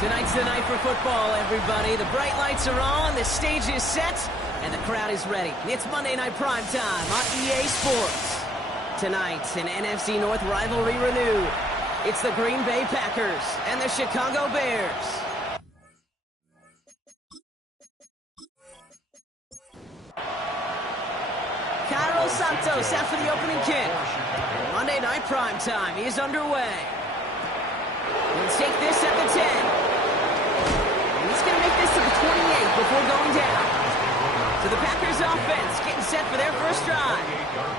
Tonight's the night for football, everybody. The bright lights are on, the stage is set, and the crowd is ready. It's Monday Night Prime Time on EA Sports. Tonight, an NFC North rivalry renewed. It's the Green Bay Packers and the Chicago Bears. Cairo Santos out for the opening kick. Monday Night Prime Time is underway. He'll take this at the 10. And he's going to make this to the 28 before going down. So the Packers offense getting set for their first drive.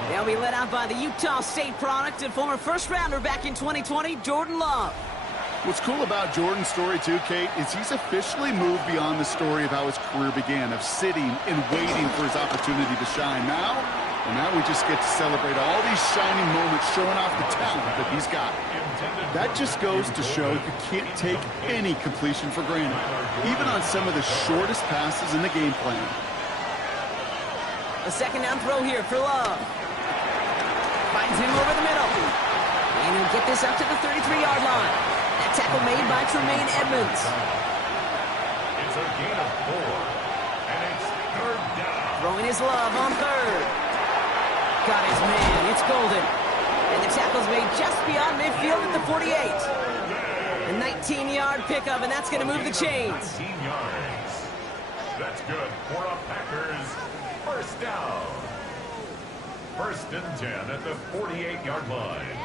They'll be led out by the Utah State product and former first-rounder back in 2020, Jordan Love. What's cool about Jordan's story, too, Kate, is he's officially moved beyond the story of how his career began, of sitting and waiting for his opportunity to shine. Now we just get to celebrate all these shining moments, showing off the talent that he's got. That just goes to show you can't take any completion for granted, even on some of the shortest passes in the game plan. A second down throw here for Love. Finds him over the middle. And he'll get this up to the 33-yard line. That tackle made by Tremaine Edmonds. It's a gain of 4, and it's third down. Throwing his Love on third. Got his man. It's Golden. And the tackle's made just beyond midfield at the 48. A 19-yard pickup, and that's going to move the chains. 19 yards. That's good for a Packers first down. First and 10 at the 48-yard line.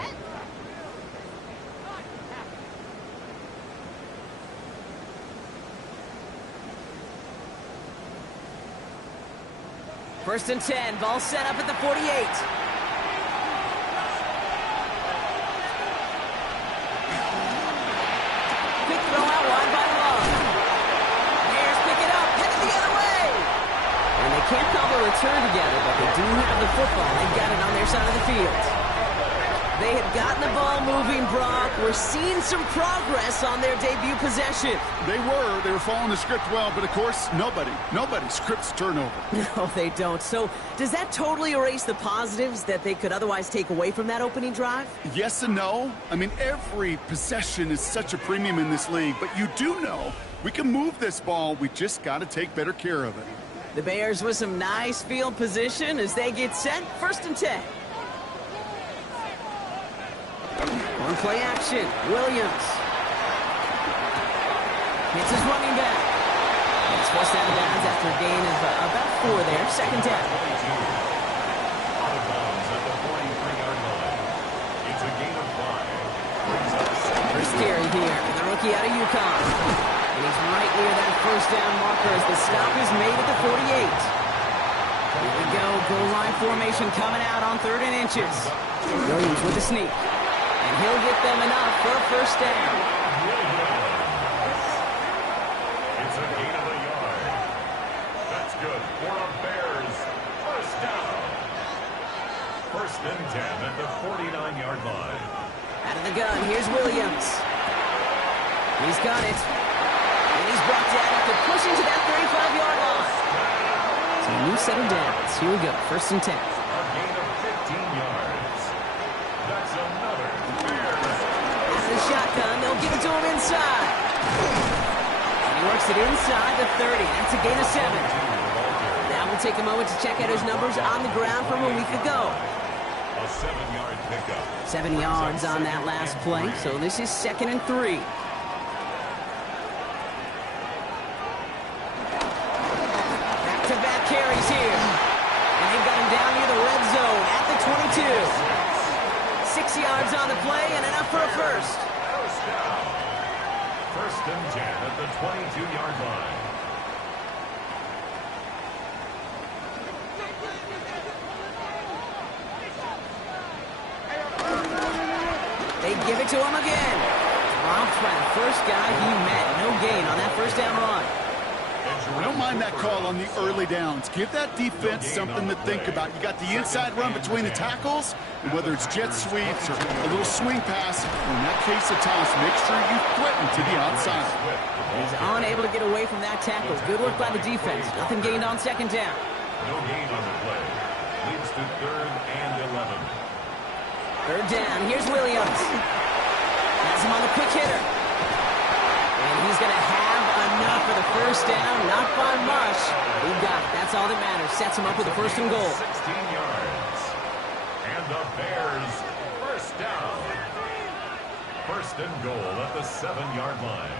First and 10, ball set up at the 48. Quick throw out wide by Love. Bears pick it up, headed the other way. And they can't cobble a return together, but they do have the football. They've got it on their side of the field. They have gotten the ball moving, Brock. We're seeing some progress on their debut possession. They were following the script well, but of course, nobody scripts turnover. No, they don't. So does that totally erase the positives that they could otherwise take away from that opening drive? Yes and no. I mean, every possession is such a premium in this league, but you do know we can move this ball. We just got to take better care of it. The Bears with some nice field position as they get set. First and 10. On play action, Williams. Hits his running back. It's forced out of bounds after a gain of about 4 there. Second down. Out of bounds at the 43-yard line. It's a gain of 5. First carry here for the rookie out of UConn. And he's right near that first down marker as the stop is made at the 48. Here we go, goal line formation coming out on 3rd and inches. Williams with a sneak. And he'll get them enough for a first down. It's a gain of a yard. That's good for a Bears first down. First and 10 at the 49-yard line. Out of the gun, here's Williams. He's got it. And he's brought down after pushing to that 35-yard line. So a new set of downs. Here we go, first and 10. A gain of 15 yards. That's another Bears. Out of the shotgun, they'll give it to him inside. And he works it inside the 30. That's a gain of 7. Now we'll take a moment to check out his numbers on the ground from a week ago. A 7-yard pickup. 7 yards on that last play, so this is 2nd and 3. Back-to-back carries here. And they've got him down near the red zone at the 22. 6 yards on the play and enough for a first. First down. First and 10 at the 22-yard line. They give it to him again. Dropped by the first guy he met. No gain on that first down run. I don't mind that call on the early downs. Give that defense something to think about. You got the inside run between the tackles, and whether it's jet sweeps or a little swing pass, in that case a toss, make sure you threaten to the outside. He's unable to get away from that tackle. Good work by the defense. Nothing gained on second down. No gain on the play. Leads to 3rd and 11. Third down. Here's Williams. Has him on the quick hitter. And he's going to have enough for the first down. Not by much. He got it. That's all that matters. Sets him up with the first and goal. 16 yards. And the Bears first down. First and goal at the 7-yard line.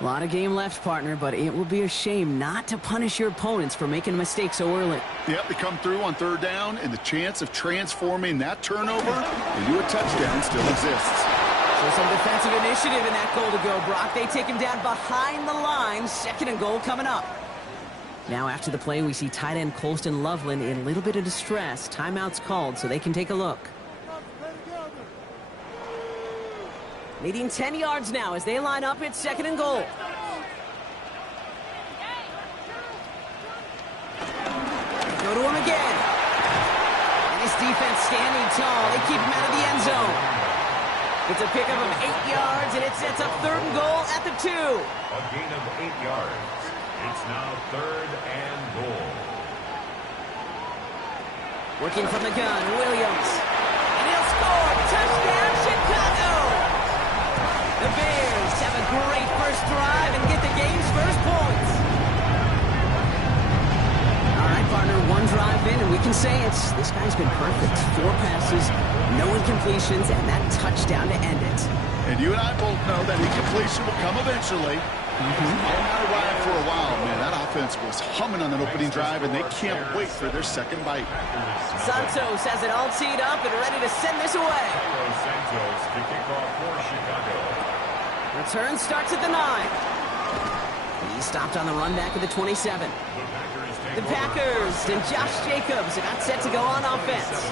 A lot of game left, partner, but it will be a shame not to punish your opponents for making a mistake so early. Yep, they come through on third down, and the chance of transforming that turnover into a touchdown still exists. So some defensive initiative in that goal to go, Brock. They take him down behind the line. Second and goal coming up. Now after the play, we see tight end Colston Loveland in a little bit of distress. Timeout's called so they can take a look. Leading 10 yards now as they line up at second and goal. Go to him again. And this defense standing tall. They keep him out of the end zone. It's a pickup of 8 yards, and it sets up third and goal at the 2. A gain of 8 yards. It's now 3rd and goal. Working from the gun, Williams. And he'll score. Touchdown, Chicago! The Bears have a great first drive and get the game's first points. All right, partner, one drive in, and we can say this guy's been perfect. 4 passes, no incompletions, and that touchdown to end it. And you and I both know that incompletion will come eventually. All not arrived for a while, man. That offense was humming on that opening drive, and they can't wait for their second bite. Santos has it all teed up and ready to send this away. Santos to kick off for Chicago. Return starts at the 9. He stopped on the run back at the 27. The Packers and Josh Jacobs are not set to go on offense.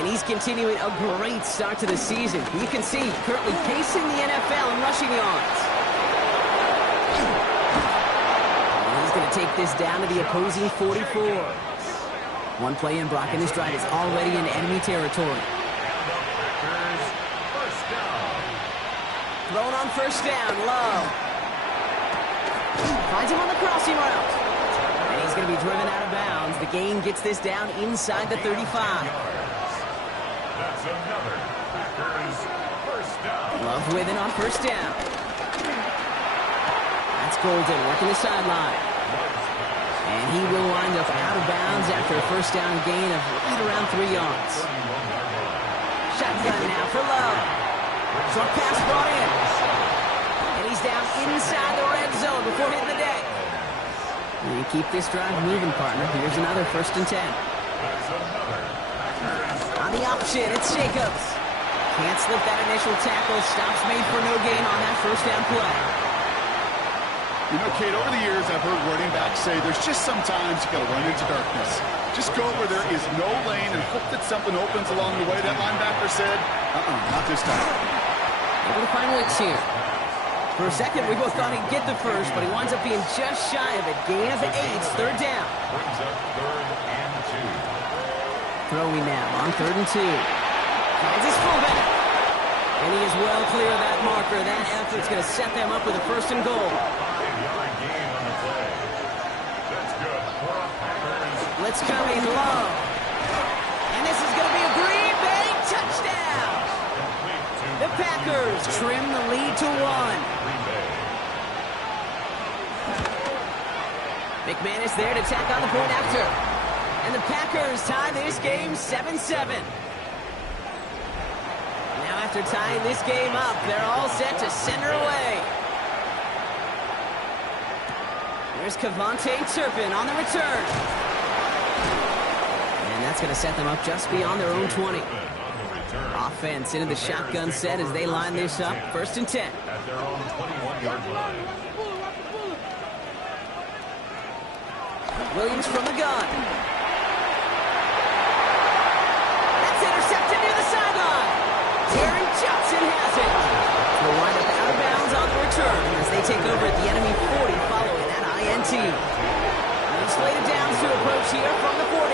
And he's continuing a great start to the season. You can see currently pacing the NFL in rushing yards. And he's going to take this down to the opposing 44. One play in, Brock, and this drive is already in enemy territory. Thrown on first down, Love. Finds him on the crossing route. And he's going to be driven out of bounds. The gain gets this down inside the 35. That's another Packers first down. Love with it on first down. That's Golden working the sideline. And he will wind up out of bounds after a first down gain of right around 3 yards. Shotgun now for Love. Short pass brought in. And he's down inside the red zone before hitting the deck. And you keep this drive moving, partner. Here's another 1st and 10. On the option, it's Jacobs. Can't slip that initial tackle. Stops made for no gain on that first down play. You know, Kate, over the years, I've heard running backs say there's just sometimes you got to run into darkness. Just go where there is no lane and hope that something opens along the way. That linebacker said, not this time. Able to find Wicks here. For a second, we both thought he'd get the first, but he winds up being just shy of it. Gain of 8, third down. Brings up 3rd and 2. Throwing now on 3rd and 2. Finds his fullback. And he is well clear of that marker. That effort's going to set them up with a 1st and goal. 5-yard gain on the play. That's good for a Packers. Blitz coming low. And this is going to be a Green Bay touchdown. The Packers trim the lead to 1. McManus there to tack on the point after. And the Packers tie this game 7-7. Now after tying this game up, they're all set to send her away. There's Kevontae Turpin on the return. And that's going to set them up just beyond their own 20. Offense into the shotgun set as they line this up. 1st and 10. At their own 21-yard line. Williams from the gun. That's intercepted near the sideline. Taron Johnson has it. They'll wind up out of bounds on the return as they take over at the enemy 40 following that INT. And slated downs to approach here from the 40.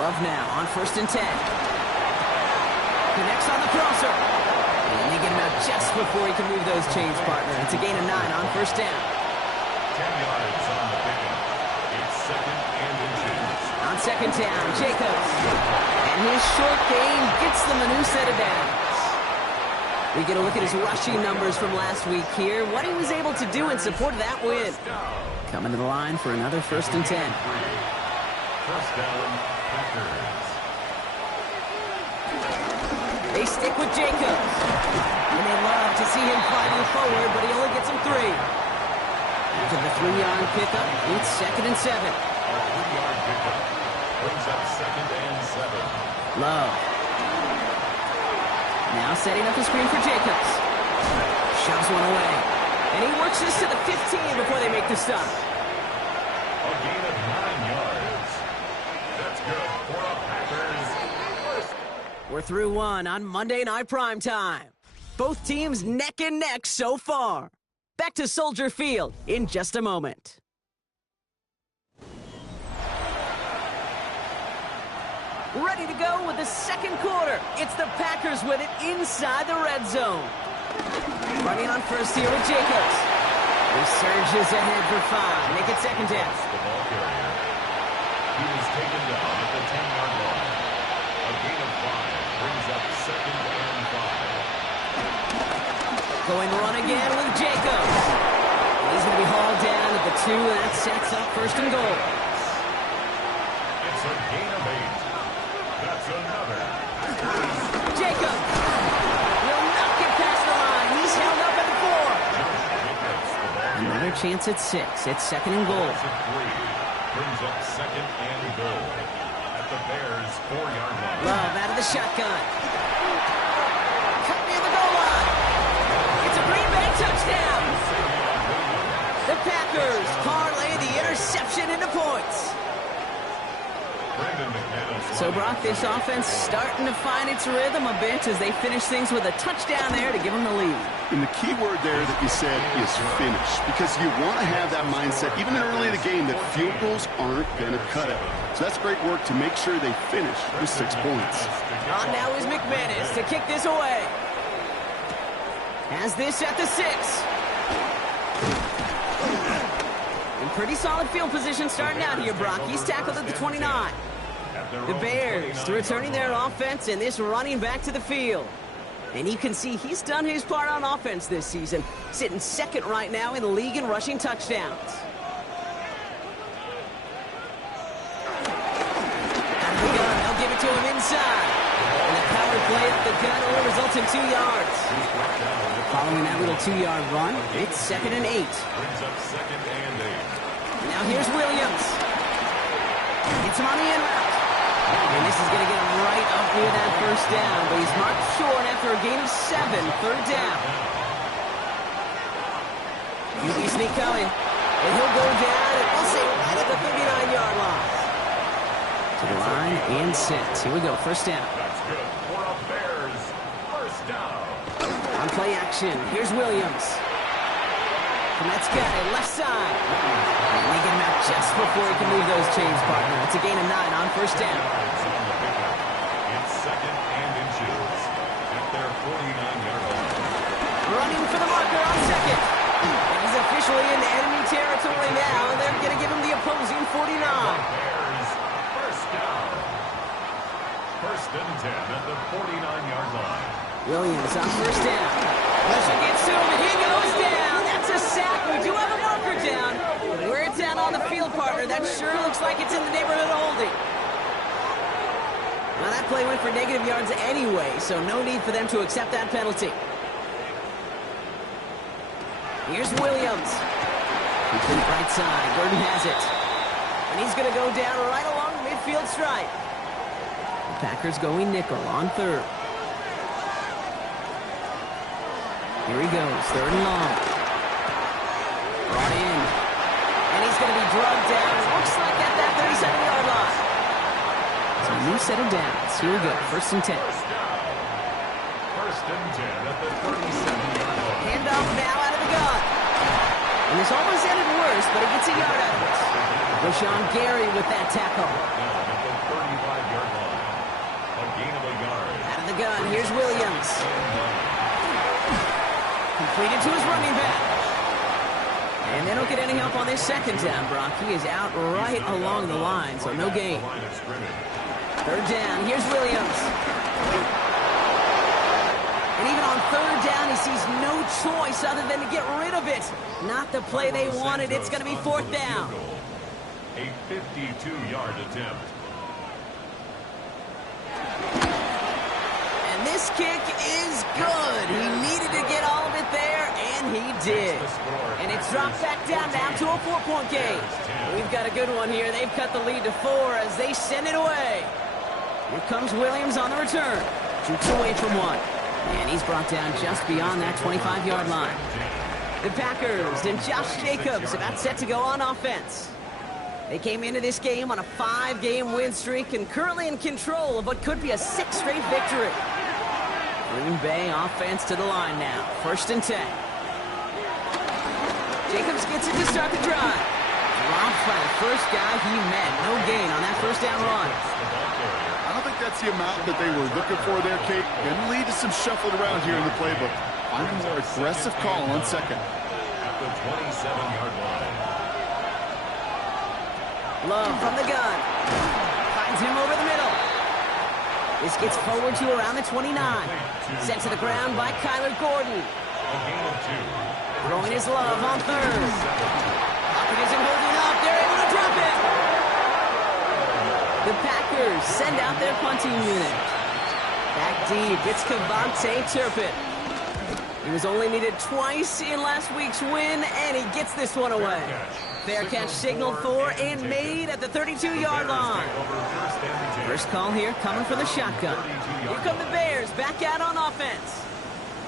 Love now on 1st and 10. Connects on the crosser. And they get him out just before he can move those chains, partner. It's a gain of 9 on 1st down. 10 yards on the pickup. It's 2nd and inches. On 2nd down, Jacobs. And his short gain gets them a new set of downs. We get a look at his rushing numbers from last week here. What he was able to do in support of that win. Coming to the line for another 1st and 10. 1st down, Packers. They stick with Jacobs. And they love to see him fighting forward, but he only gets him 3. After the 3-yard pickup, it's 2nd and 7. A 3-yard pickup brings up 2nd and 7. Love. Now setting up the screen for Jacobs. Shoves one away. And he works this to the 15 before they make the stop. A gain of 9 yards. That's good for the Packers. We're through one on Monday Night Primetime. Both teams neck and neck so far. Back to Soldier Field in just a moment. Ready to go with the second quarter. It's the Packers with it inside the red zone. Running on first here with Jacobs. He surges ahead for 5. Make it 2nd down. The ball carrier. He was taken down at the 10-yard line. A gain of 5 brings up 2nd and 5. Going run again with Jacobs. He's going to be hauled down at the 2, and that sets up 1st and goal. It's a gain of 8. That's another. Jacobs will not get past the line. He's held up at the 4. Another chance at 6. It's 2nd and goal. It's a 3. Brings up 2nd and goal. At the Bears' 4-yard line. Love out of the shotgun. Cut near the goal line. It's a Green Bay touchdown. The Packers parlay the interception into points. So, Brock, this offense starting to find its rhythm a bit as they finish things with a touchdown there to give them the lead. And the key word there that you said is finish, because you want to have that mindset, even early in the game, that field goals aren't going to cut it. So that's great work to make sure they finish with 6 points. On now is McManus to kick this away. Has this at the 6. In pretty solid field position starting out here, Brock. He's tackled at the 29. The Bears returning their offense and this running back to the field. And you can see he's done his part on offense this season, sitting 2nd right now in the league in rushing touchdowns. Out of the gun, they'll give it to him inside. And the power play up the gun only results in 2 yards. Following that little 2-yard run, it's 2nd and 8. Brings up 2nd and 8. Now here's Williams. Gets him on the in route. And this is going to get him right up near that 1st down, but he's marked short after a gain of 7, 3rd down. QB sneak coming, and he'll go down, and we'll say right at the 39-yard line. To the line and set. Here we go, 1st down. That's good for the Bears. 1st down. On play action, here's Williams. And that's got it, left side. And they get him out just before he can move those chains, partner. It's a gain of 9 on 1st down. It's 2nd and inches at their 49-yard line. Running for the marker on 2nd. And he's officially in enemy territory now, and they're going to give him the opposing 49. Bears, 1st down. 1st and 10 at the 49-yard line. Williams on 1st down. Pressure gets to him, and he goes down. That's a sack. We do have a marker down. Where it's at on the field, partner, that sure looks like it's in the neighborhood of holding. Well, that play went for negative yards anyway, so no need for them to accept that penalty. Here's Williams. Complete right side. Gordon has it. And he's going to go down right along the midfield stripe. The Packers going nickel on 3rd. Here he goes, 3rd and long. Brought in. And he's going to be drugged down. It looks like at that 37-yard line. So a new set of downs. Here we go, 1st and 10. First and 10 at the 37-yard line. Handoff now out of the gun. And this almost ended worse, but he gets a yard out of it. Rashawn Gary with that tackle. Down at the 35-yard line. A gain of a yard. Out of the gun, here's Williams. Completed to his running back. And they don't get any help on this 2nd down, Brock. He is out right along the line, so no gain. 3rd down, here's Williams. And even on 3rd down, he sees no choice other than to get rid of it. Not the play they wanted. It's going to be 4th down. A 52-yard attempt. And this kick is good. He needed to get all of it there, and he did. And it's dropped back down to a 4-point game. We've got a good one here. They've cut the lead to 4 as they send it away. Here comes Williams on the return. Shoots away from one. And he's brought down just beyond that 25-yard line. The Packers and Josh Jacobs about set to go on offense. They came into this game on a 5-game win streak and currently in control of what could be a 6th straight victory. Green Bay offense to the line now. 1st and 10. Jacobs gets it to start the drive. Dropped by the first guy he met. No gain on that 1st down run. I don't think that's the amount that they were looking for there, Kate. Going to lead to some shuffling around here in the playbook. I'm a more aggressive call on 2nd. At the 27-yard line. Love from the gun. Finds him over the middle. This gets forward to around the 29. Sent to the ground by Kyler Gordon. A gain of 2. Throwing his Love on 3rd. Pocket isn't holding up. They're able to drop it. The Packers send out their punting unit. Back deep, it's Kevontae Turpin. He was only needed twice in last week's win, and he gets this one away. Fair catch signaled for and made at the 32-yard line. First call here coming from the shotgun. Here come the Bears back out on offense.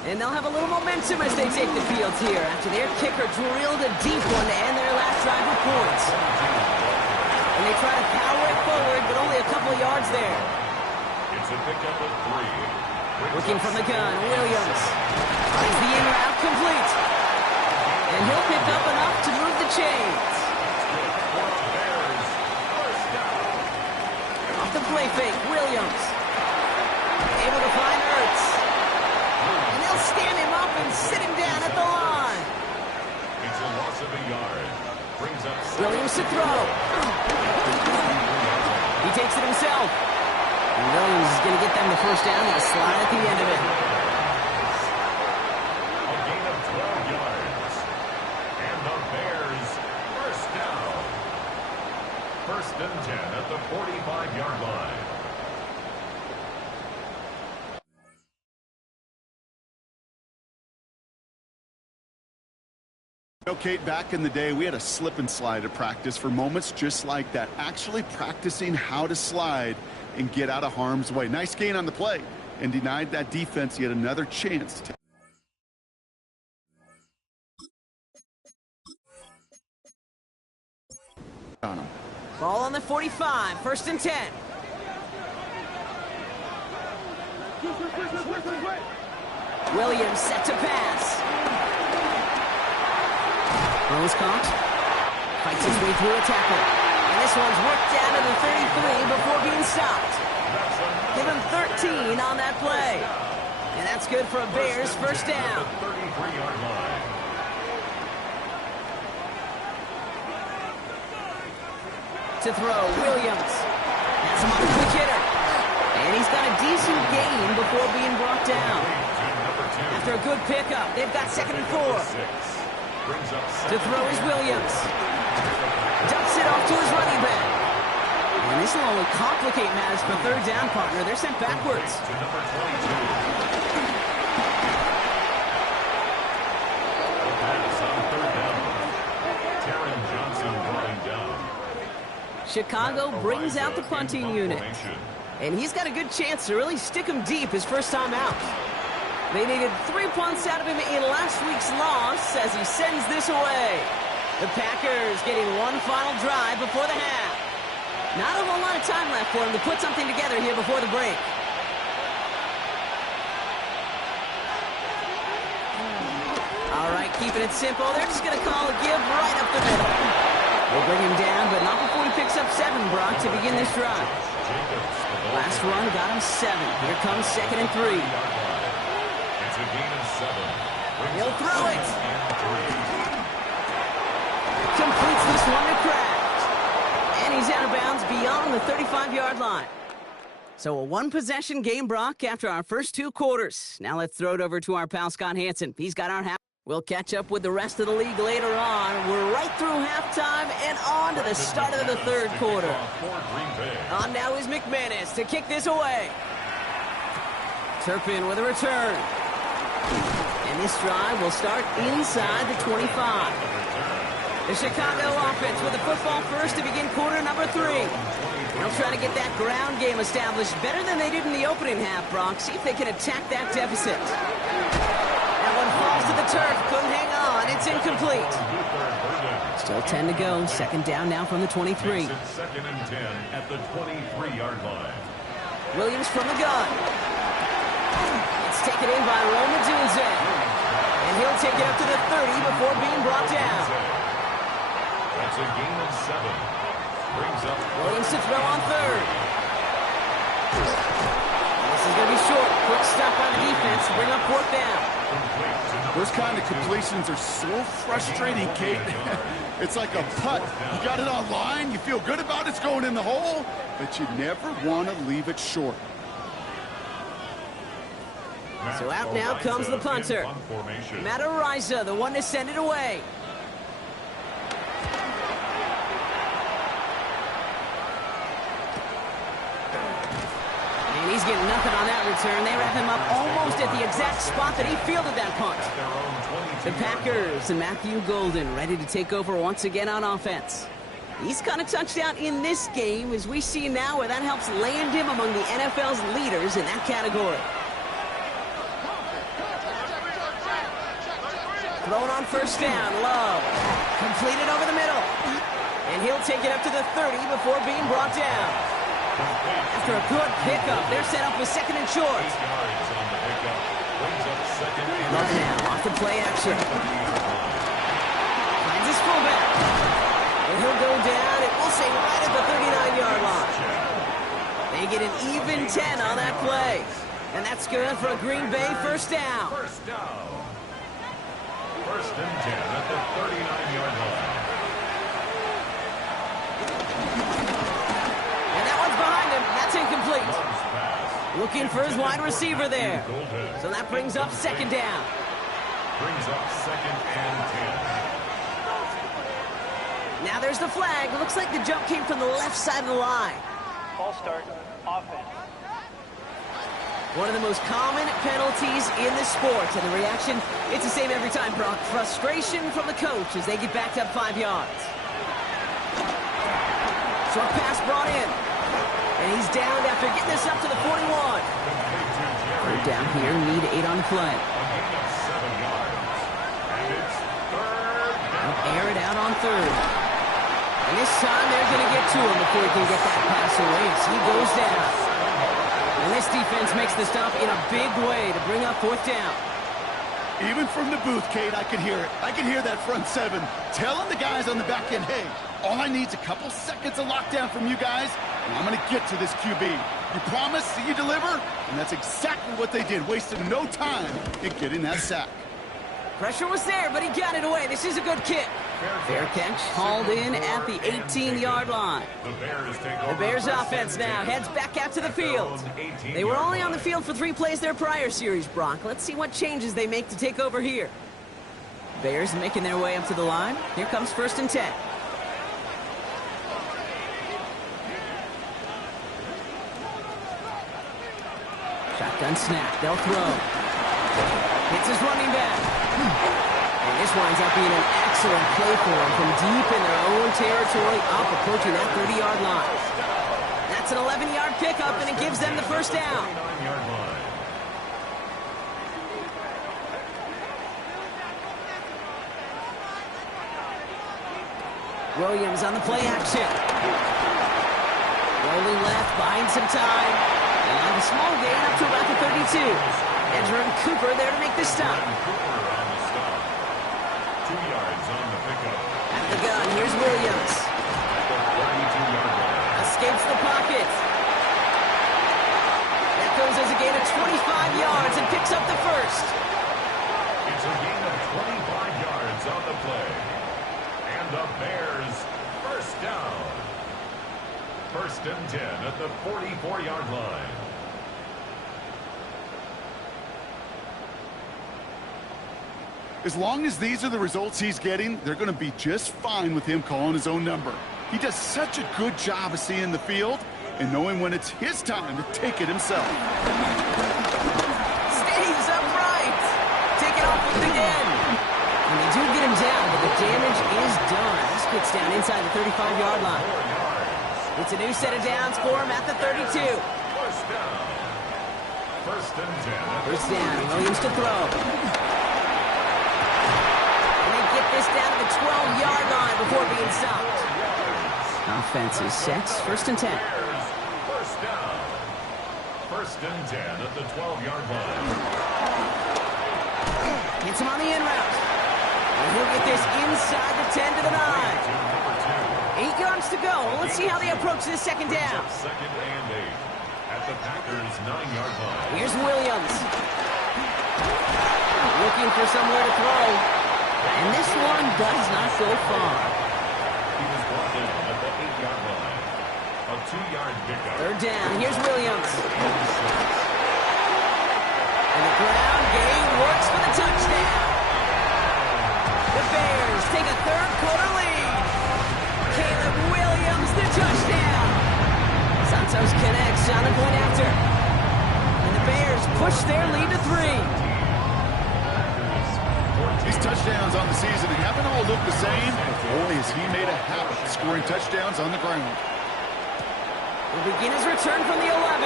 And they'll have a little momentum as they take the field here after their kicker drilled a deep one to end their last drive with points. And they try to power it forward, but only a couple of yards there. It's a pickup of 3. Working from the gun, Williams. Finds the in route complete. And he'll pick up enough to move the chains. Off the play fake, Williams. Able to find Ertz. And they'll stand him up and sit him down at the line. It's a loss of a yard. Brings up Williams to throw. He takes it himself. And Williams is going to get them the 1st down with a slide at the end of it. a gain of 12 yards. And the Bears, 1st down. 1st and 10 at the 45-yard line. Kate, back in the day, we had a slip and slide at practice for moments just like that. Actually practicing how to slide and get out of harm's way. Nice gain on the play and denied that defense yet another chance to on him. Ball on the 45, 1st and 10. Williams set to pass. Throws caught. Fights his way through a tackle. And this one's worked down to the 33 before being stopped. Give him 13 on that play. And that's good for a Bears 1st down. 33-yard line. To throw, Williams. Has him on a quick hitter. And he's got a decent gain before being brought down. After a good pickup, they've got 2nd and 4. To throw is Williams. Dumps it off to his running back. And this will only complicate matters for 3rd down, partner. They're sent backwards. To number 22. The pass on 3rd down. Taron Johnson going down. Chicago brings out the punting unit. And he's got a good chance to really stick him deep his first time out. They needed 3 punts out of him in last week's loss as he sends this away. The Packers getting one final drive before the half. Not a whole lot of time left for him to put something together here before the break. All right, keeping it simple. They're just going to call a give right up the middle. They'll bring him down, but not before he picks up 7, Brock, to begin this drive. Last run got him 7. Here comes 2nd and 3. It's a gain of 7. He'll throw it. Completes this one to Kraft. And he's out of bounds beyond the 35-yard line. So a one-possession game, Brock, after our first 2 quarters. Now let's throw it over to our pal Scott Hansen. He's got our half. We'll catch up with the rest of the league later on. We're right through halftime and on to the start of the 3rd quarter. On now is McManus to kick this away. Turpin with a return. And this drive will start inside the 25. The Chicago offense with the football first to begin quarter number 3. They'll try to get that ground game established better than they did in the opening half, Brock. See if they can attack that deficit. That one falls to the turf. Couldn't hang on. It's incomplete. Still 10 to go. 2nd down now from the 23. 2nd and 10 at the 23-yard line. Williams from the gun. It's taken in by Rome Odunze. And he'll take it up to the 30 before being brought down. That's a gain of 7. Brings up Williams to throw on 3rd. This is going to be short. Quick stop by the defense to bring up 4th down. Those kind of completions are so frustrating, Kate. It's like a putt. You got it on line, you feel good about it's going in the hole, but you never want to leave it short. So out now comes the punter. Matt Araiza, the one to send it away. And he's getting nothing on that return. They wrap him up almost at the exact spot that he fielded that punt. The Packers and Matthew Golden ready to take over once again on offense. He's got a touchdown in this game, as we see now, where that helps land him among the NFL's leaders in that category. Thrown on 1st down, Love. Completed over the middle. And he'll take it up to the 30 before being brought down. After a good pickup, they're set up with 2nd and short. Love now, off the play action. Finds his fullback. And he'll go down, and we'll say right at the 39-yard line. They get an even 10 on that play. And that's good for a Green Bay 1st down. 1st down. 1st and 10 at the 39-yard line. And that one's behind him. That's incomplete. Looking for his wide receiver there. So that brings up 2nd down. Brings up 2nd and 10. Now there's the flag. It looks like the jump came from the left side of the line. False start, offense. One of the most common penalties in the sport. And the reaction, it's the same every time, Brock. Frustration from the coach as they get backed up 5 yards. Short pass brought in. And he's down after getting this up to the 41. Third down here, need 8 on the play. Air it out on 3rd. And this time they're going to get to him before he can get that pass away as he goes down. And this defense makes the stop in a big way to bring up 4th down. Even from the booth, Kate, I can hear it. I can hear that front 7 telling the guys on the back end, hey, all I need is a couple seconds of lockdown from you guys, and I'm going to get to this QB. You promise that you deliver? And that's exactly what they did, wasted no time in getting that sack. Pressure was there, but he got it away. This is a good kick. Fair catch, hauled in at the 18-yard line. The Bears offense now heads back out to the field. They were only on the field for 3 plays their prior series, Brock. Let's see what changes they make to take over here. Bears making their way up to the line. Here comes 1st and 10. Shotgun snap. They'll throw. Hits his running back. And this winds up being an excellent play for them from deep in their own territory up approaching that 30-yard line. That's an 11-yard pickup, and it gives them the 1st down. Williams on the play action. Rolling left, buying some time. And a small gain up to about the 32. Edgerrin Cooper there to make the stop. Cooper on the stop. 2 yards on the pickup. At the gun, here's Williams. At the 32-yard line. Escapes the pocket. That goes as a gain of 25 yards and picks up the first. It's a gain of 25 yards on the play. And the Bears first down. First and 10 at the 44-yard line. As long as these are the results he's getting, they're going to be just fine with him calling his own number. He does such a good job of seeing the field and knowing when it's his time to take it himself. Stays upright. Take it off again. And they do get him down, but the damage is done. This gets down inside the 35-yard line. 4 yards. It's a new set of downs for him at the 32. First down. First and 10. First down, Williams to throw. And they get this down to the 12-yard line before being stopped. Offense is set. First and 10. Bears first down. First and 10 at the 12-yard line. Hits him on the in route. And he'll get this inside the 10 to the 9. 8 yards to go. Let's see how they approach this second down. Second and 8 at the Packers' 9-yard line. Here's Williams. Looking for somewhere to throw. And this one does not go far. He was brought down at the 8-yard line. A 2-yard pickup. Third down. Here's Williams. And the ground game works for the touchdown. The Bears take a third-quarter lead. Caleb Williams, the touchdown. Santos connects on the point after. And the Bears push their lead to 3. These touchdowns on the season haven't all looked the same, but boy, has he made a habit of scoring touchdowns on the ground. Will begin his return from the 11.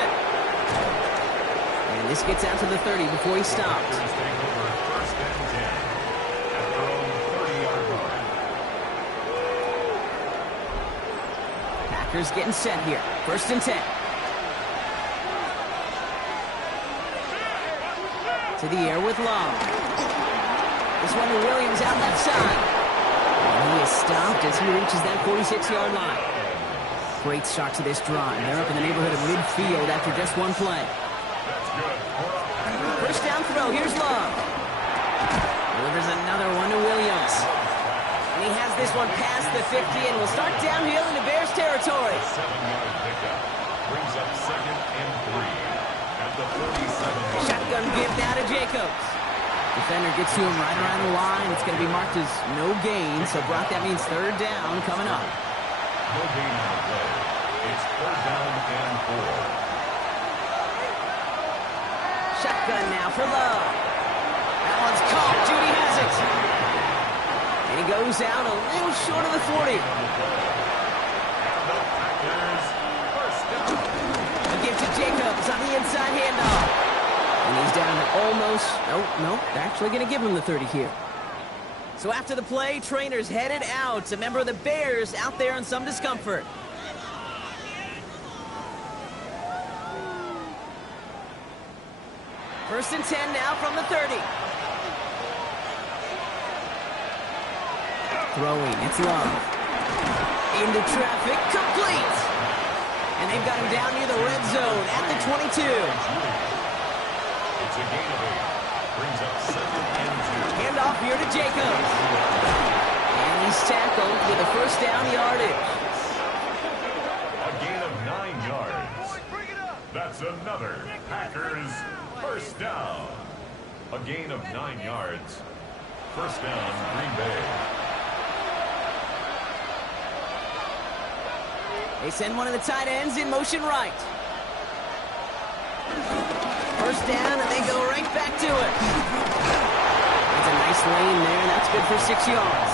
And this gets out to the 30 before he stopped. Packers take over first and 10 at their own 30-yard line. Packers getting set here. First and 10. To the air with Long. This one to Williams out left side. And he is stopped as he reaches that 46-yard line. Great start to this drive. They're up in the neighborhood of midfield after just one play. That's good. First down throw. Here's Love. Delivers another one to Williams. And he has this one past the 50 and will start downhill into Bears territory. 7-yard pickup brings up second and 3 at the 47-yard. Shotgun give now to Jacobs. Defender gets to him right around the line. It's going to be marked as no gain. So, Brock, that means third down coming up. No gain on the play. It's third down and 4. Shotgun now for Love. That one's caught. Judy has it. And he goes out a little short of the 40. The Packers first down. A give to Jacobs on the inside handoff. And he's down to almost, nope, they're actually going to give him the 30 here. So after the play, trainers headed out. A member of the Bears out there in some discomfort. First and 10 now from the 30. Throwing, it's Love. Into traffic, complete. And they've got him down near the red zone at the 22. It's a gain of 8. Brings up second and 2. Handoff here to Jacobs. And he's tackled with a first down yardage. A gain of 9 yards. That's another Packers first down. A gain of 9 yards. First down, Green Bay. They send one of the tight ends in motion right. First down, and they go right back to it. That's a nice lane there. That's good for 6 yards.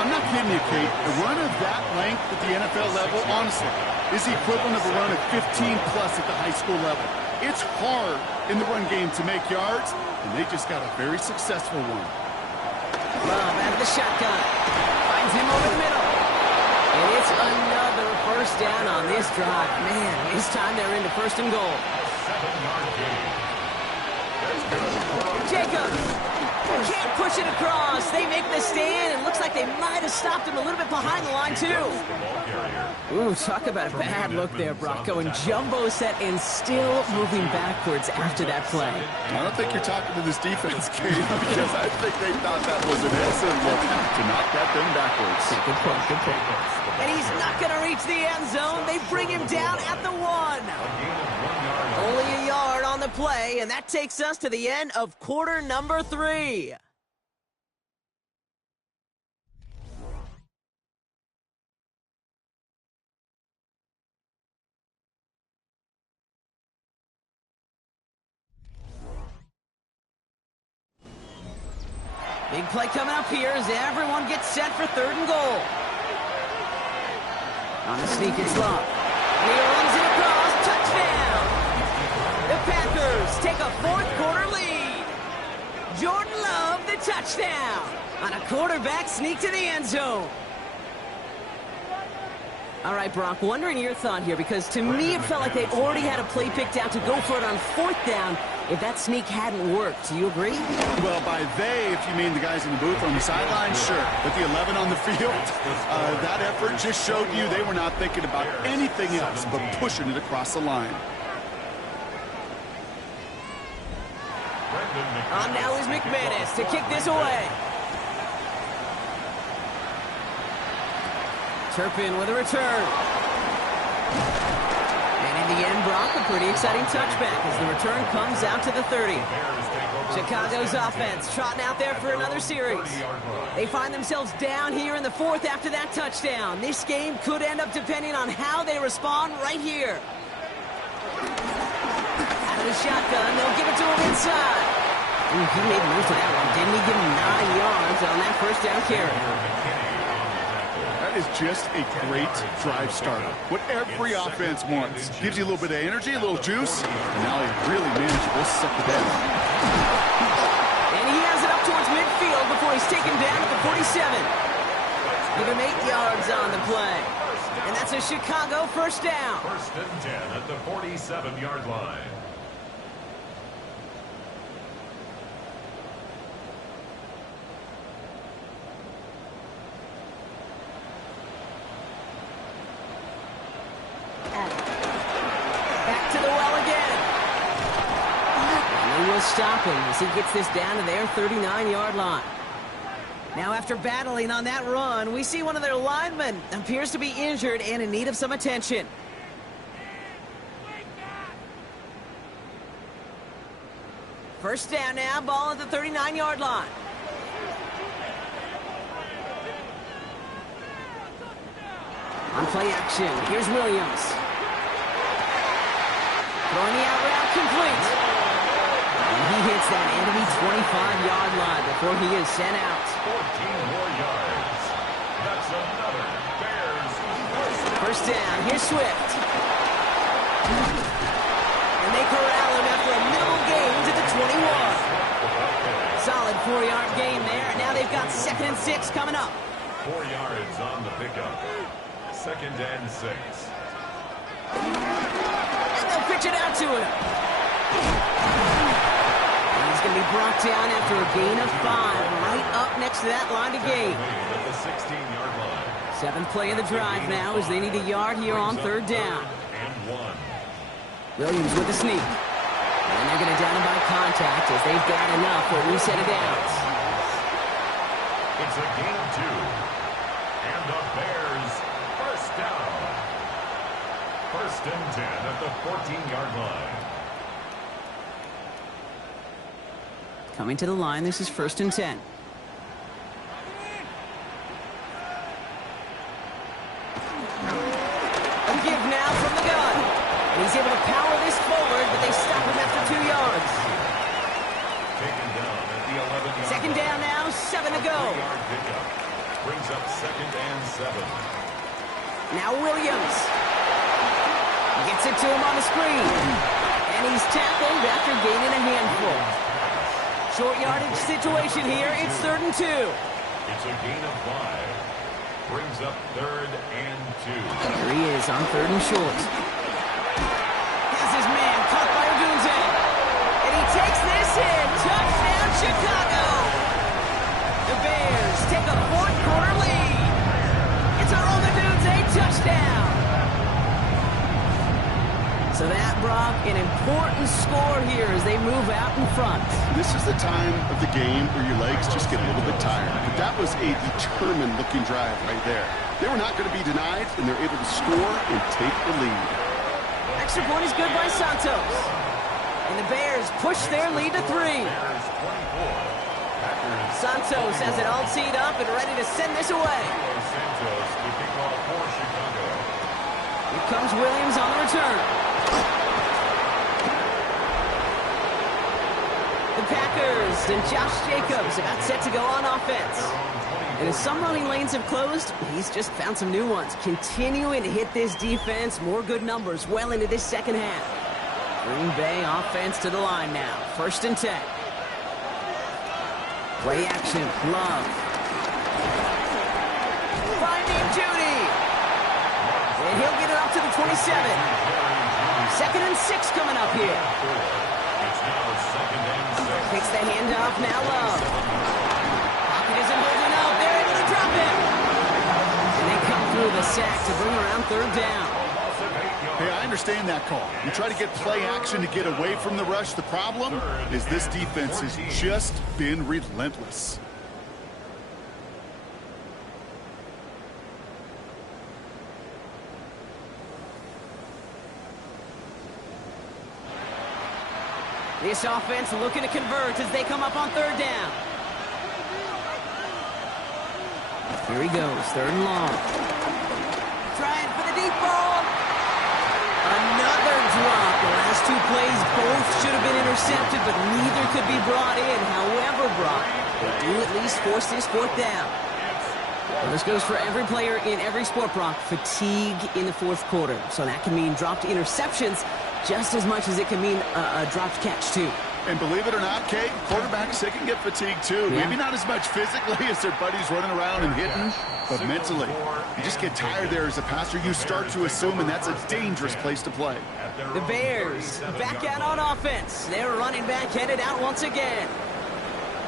I'm not kidding you, Kate. A run of that length at the NFL level, honestly, is the equivalent of a run of 15-plus at the high school level. It's hard in the run game to make yards, and they just got a very successful one. Love out of the shotgun. Finds him over the middle. And it's another first down on this drive. Man, this time they're into first and goal. 7-yard gain. That's good. Jacobs can't push it across. They make the stand, and looks like they might have stopped him a little bit behind the line, too. The ball carrier. Ooh, talk about a bad look there, Brock. Going jumbo set and still moving backwards after that play. I don't think you're talking to this defense, Kate, because I think they thought that was an excellent look to knock that thing backwards. Good point, good point. And he's not going to reach the end zone. They bring him down at the 1. Only a yard on the play, and that takes us to the end of quarter number 3. Big play coming up here as everyone gets set for 3rd and goal. On the sneak, it's Love. And he runs it across. Touchdown! The Packers take a 4th quarter lead. Jordan Love, the touchdown. On a quarterback sneak to the end zone. All right, Brock, wondering your thought here, because to me it felt like they already had a play picked out to go for it on 4th down if that sneak hadn't worked. Do you agree? Well, by they, if you mean the guys in the booth on the sideline, sure. But the 11 on the field, that effort just showed you they were not thinking about anything else but pushing it across the line. On now is McManus to kick this away. Turpin with a return. And in the end, Brock, a pretty exciting touchback as the return comes out to the 30. Chicago's offense trotting out there for another series. They find themselves down here in the 4th after that touchdown. This game could end up depending on how they respond right here. Out of the shotgun, they'll give it to him inside. Ooh, he made the most of that one, didn't he? Give him 9 yards on that first down carry. That is just a great drive starter. What every offense wants. Gives you a little bit of energy, a little juice, and now a really manageable second down. And he has it up towards midfield before he's taken down at the 47. Give him 8 yards on the play. And that's a Chicago first down. 1st and 10 at the 47-yard line. Back to the well again. And they will stop him as he gets this down to their 39-yard line. Now, after battling on that run, we see one of their linemen appears to be injured and in need of some attention. First down now, ball at the 39-yard line. On play action, here's Williams. Throwing the out route complete. And he hits that enemy 25-yard line before he is sent out. 14 more yards. That's another Bears First down, here's Swift. And they corral him after a middle gain to the 21. Solid 4-yard gain there. Now they've got 2nd and 6 coming up. 4 yards on the pickup. 2nd and 6. And they'll pitch it out to him. And he's going to be brought down after a gain of 5, right up next to that line to gain. At the 16-yard line. 7th play of the drive now as they need a yard here on 3rd down. And 1. Williams with the sneak. And they're going to down him by contact as they've got enough for a reset of downs. It's a gain of 2. And the Bears first down. 1st and 10 at the 14-yard line. Coming to the line, this is 1st and 10. A give now from the gun. And he's able to power this forward, but they stop him after 2 yards. Taken down at the 11-yard 2nd down now, 7 to go. 3-yard pickup. Brings up 2nd and 7. Now Williams. Gets it to him on the screen. And he's tackled after gaining a handful. Short yardage situation here. It's 3rd and 2. It's a gain of 5. Brings up 3rd and 2. Here he is on 3rd and short. Has his man caught by Odunze. And he takes this in. Touchdown, Chicago. The Bears take a 4th quarter lead. It's a Odunze touchdown. So that, Brock, an important score here as they move out in front. This is the time of the game where your legs just get a little bit tired. But that was a determined-looking drive right there. They were not going to be denied, and they're able to score and take the lead. Extra point is good by Santos. And the Bears push their lead to 3. Santos has it all teed up and ready to send this away. Santos to kick off for Chicago. Here comes Williams on the return. The Packers and Josh Jacobs about set to go on offense. And as some running lanes have closed, he's just found some new ones. Continuing to hit this defense, more good numbers well into this second half. Green Bay offense to the line now. 1st and 10. Play action, Love. Finding Judy. And he'll get it up to the 27. 2nd and 6 coming up here. It's now 2nd and 6. Takes the handoff, now Love. Pocket isn't holding up. They're able to drop him. And they come through the sack to bring around 3rd down. Hey, I understand that call. You try to get play action to get away from the rush. The problem is this defense has just been relentless. This offense looking to convert as they come up on 3rd down. Here he goes, 3rd and long. Trying for the deep ball. Another drop. The last 2 plays both should have been intercepted, but neither could be brought in. However, Brock, they do at least force this 4th down. Well, this goes for every player in every sport, Brock. Fatigue in the 4th quarter. So that can mean dropped interceptions just as much as it can mean a dropped catch, too. And believe it or not, Kate, quarterbacks, they can get fatigued, too. Yeah. Maybe not as much physically as their buddies running around and hitting, but mentally. You just get tired there as a passer. You start to assume, and that's a dangerous place to play. The Bears back out on offense. Their running back headed out once again.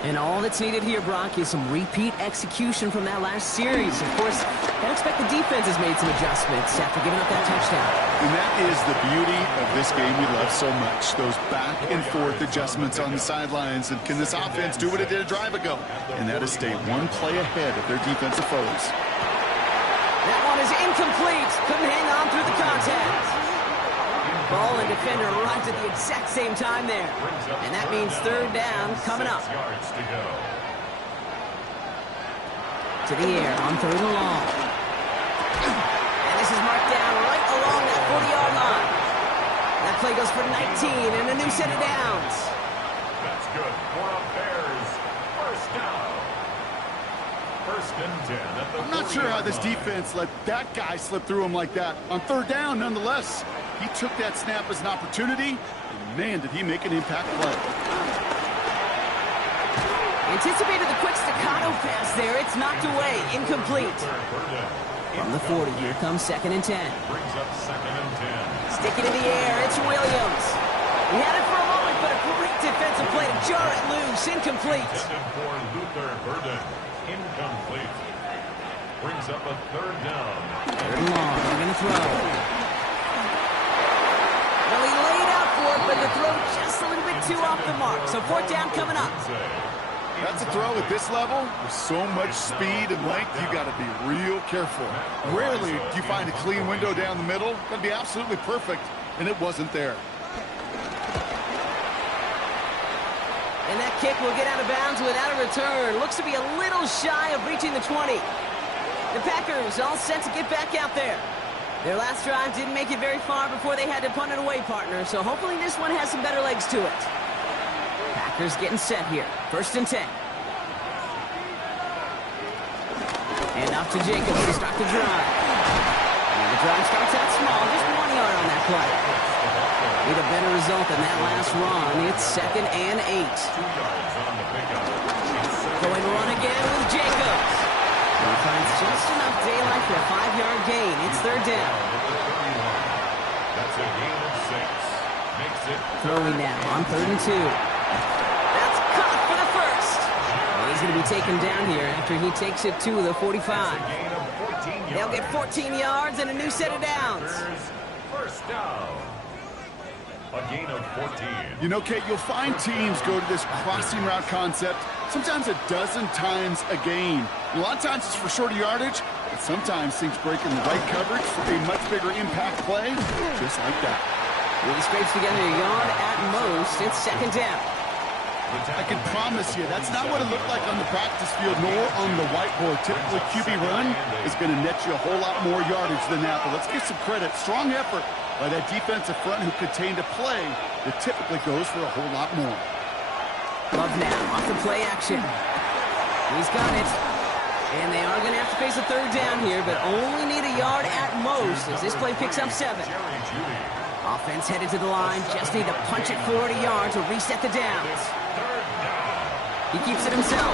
And all that's needed here, Brock, is some repeat execution from that last series. Of course, I expect the defense has made some adjustments after giving up that touchdown. And that is the beauty of this game we love so much. Those back and forth adjustments on the sidelines. And can this offense do what it did a drive ago? And that is stay one play ahead of their defensive foes. That one is incomplete. Couldn't hang on through the contact. Ball and defender runs at the exact same time there. And that means 3rd down coming up. To the air on 3rd and long. And this is marked down right along that 40-yard line. That play goes for 19 and a new set of downs. That's good for a Bears 1st down. 1st and 10 at the I'm not sure how this defense let that guy slip through him like that. On 3rd down, nonetheless. He took that snap as an opportunity, and man, did he make an impact play. Anticipated the quick staccato pass there. It's knocked away. Incomplete. From the 40, here comes 2nd and 10. Brings up 2nd and 10. Stick it in the air. It's Williams. He had it for a moment, but a great defensive play to jar it loose. Incomplete. Intended for Luther Burden. Incomplete. Brings up a 3rd down. 3rd and long. They're going to throw. Well, he laid out for it, but the throw just a little bit too off the mark. So 4th down coming up. That's a throw at this level. With so much speed and length, you got to be real careful. Rarely do you find a clean window down the middle. That'd be absolutely perfect, and it wasn't there. And that kick will get out of bounds without a return. Looks to be a little shy of reaching the 20. The Packers all set to get back out there. Their last drive didn't make it very far before they had to punt it away, partner, so hopefully this one has some better legs to it. Packers getting set here. 1st and 10. And off to Jacobs to start the drive. And the drive starts out small, just 1 yard on that play. Need a better result than that last run. It's 2nd and 8. 2 yards on the pickup. Going run again with Jacobs. He finds just enough daylight for a 5-yard gain. It's third down. That's a gain of 6. Makes it Throwing now on 3rd and 2. That's caught for the first. Well, he's going to be taken down here after he takes it to the 45. gain of 14 yards. They'll get 14 yards and a new set of downs. First down. A gain of 14. You know, Kate, you'll find teams go to this crossing route concept sometimes a dozen times a game. A lot of times it's for shorter yardage, but sometimes things break in the right coverage for a much bigger impact play, just like that. He scrapes together a yard at most. It's second down. I can promise you, that's not what it looked like on the practice field nor on the whiteboard. Typically, QB run is going to net you a whole lot more yardage than that. But let's give some credit. Strong effort by that defensive front who contained a play that typically goes for a whole lot more. Love now off the play action. He's got it. And they are going to have to face a third down here, but only need a yard at most as this play picks up 7. Offense headed to the line. Just need to punch it 40 yards to reset the downs. He keeps it himself.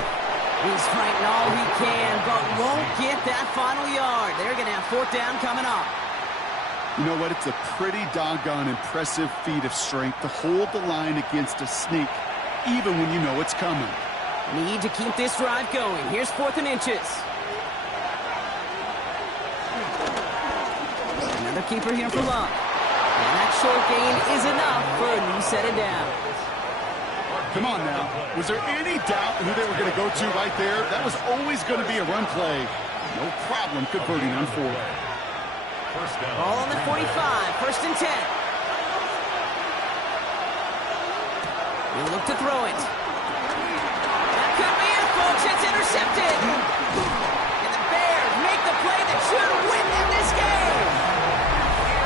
He's fighting all he can, but won't get that final yard. They're going to have 4th down coming up. You know what? It's a pretty doggone impressive feat of strength to hold the line against a sneak, even when you know it's coming. Need to keep this drive going. Here's 4th and inches. Another keeper here for Love. And that short gain is enough for a new set of downs. Come on now. Was there any doubt who they were going to go to right there? That was always going to be a run play. No problem converting on 4th. Ball on the 45, 1st and 10. He'll look to throw it. That could be it, folks. It's intercepted. And the Bears make the play that should win them this game.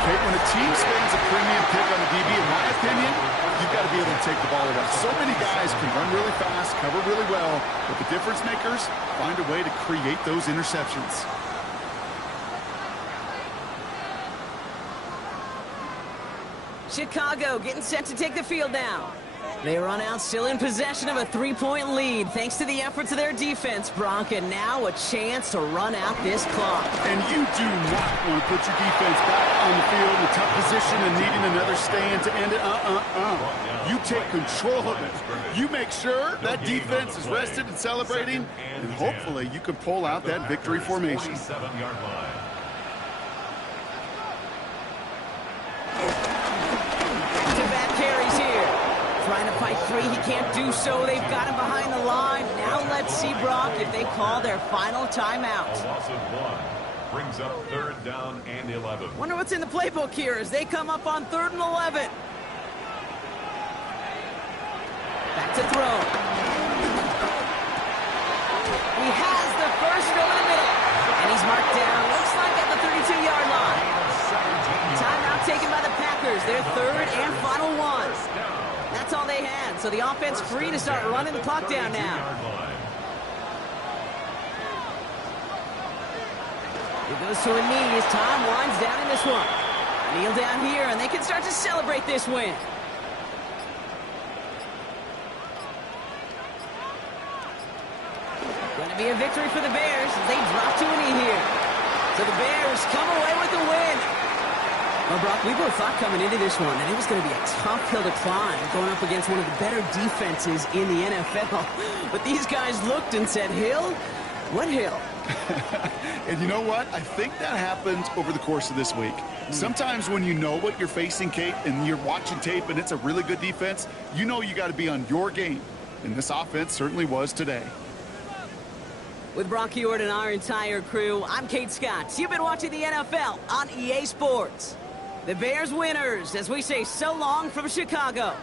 Okay, when a team spends a premium pick on a DB, in my opinion, you've got to be able to take the ball away. So many guys can run really fast, cover really well, but the difference makers find a way to create those interceptions. Chicago getting set to take the field now. They run out still in possession of a 3-point lead thanks to the efforts of their defense, Brock, and now a chance to run out this clock. And you do not want to put your defense back on the field in a tough position and needing another stand to end it. You take control of it. You make sure that defense is rested and celebrating, and hopefully you can pull out that victory formation. 47-yard line. Trying to fight free, he can't do so. They've got him behind the line. Now let's see, Brock, if they call their final timeout. A loss of 1 brings up 3rd down and 11. Wonder what's in the playbook here as they come up on 3rd and 11. Back to throw. He has the first over the middle. And he's marked down, looks like at the 32-yard line. Timeout taken by the Packers, their 3rd and final 1. That's all they had, so the offense free to start running the clock down now. He goes to a knee as Tom winds down in this one. Kneel down here, and they can start to celebrate this win. Going to be a victory for the Bears as they drop to a knee here. So the Bears come away with the win. Well, Brock, we both thought coming into this one that it was going to be a tough hill to climb going up against one of the better defenses in the NFL. But these guys looked and said, Hill? What hill? And you know what? I think that happens over the course of this week. Sometimes when you know what you're facing, Kate, and you're watching tape and it's a really good defense, you know you got to be on your game. And this offense certainly was today. With Brock Huard and our entire crew, I'm Kate Scott. You've been watching the NFL on EA Sports. The Bears winners as we say so long from Chicago.